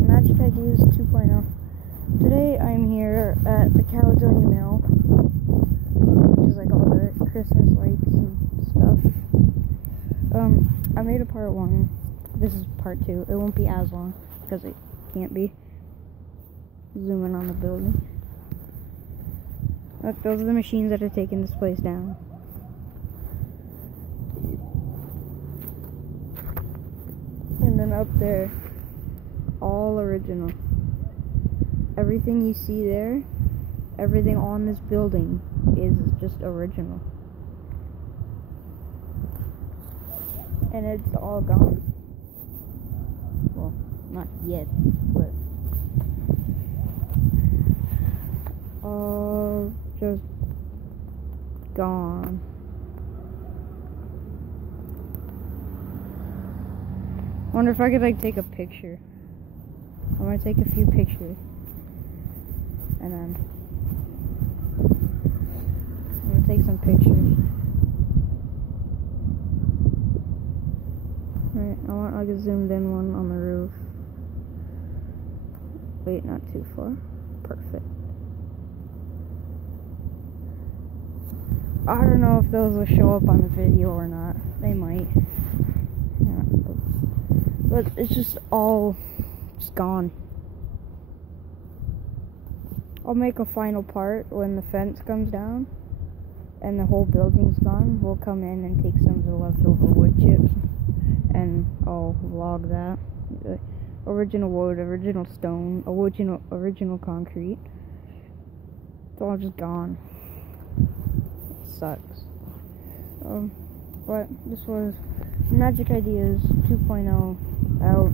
Magic Ideas 2.0. Today I'm here at the Caledonia Mill, which is like all the Christmas lights and stuff. I made a part 1. This is part 2. It won't be as long because it can't be. Zoom in on the building. Look, those are the machines that are taking this place down. And then up there, all original. Everything you see there, everything on this building is just original. And it's all gone. Well, not yet, but all just gone. Wonder if I could like take a picture. I'm gonna take a few pictures and then I'm gonna take some pictures. Alright, I want like a zoomed in one on the roof. Wait, not too far. Perfect. I don't know if those will show up on the video or not. They might. Yeah. But it's just all just gone. I'll make a final part when the fence comes down and the whole building's gone. We'll come in and take some of the leftover wood chips and I'll vlog that. Original wood, original stone, original concrete. It's all just gone. It sucks. But this was Magic Ideas 2.0 out.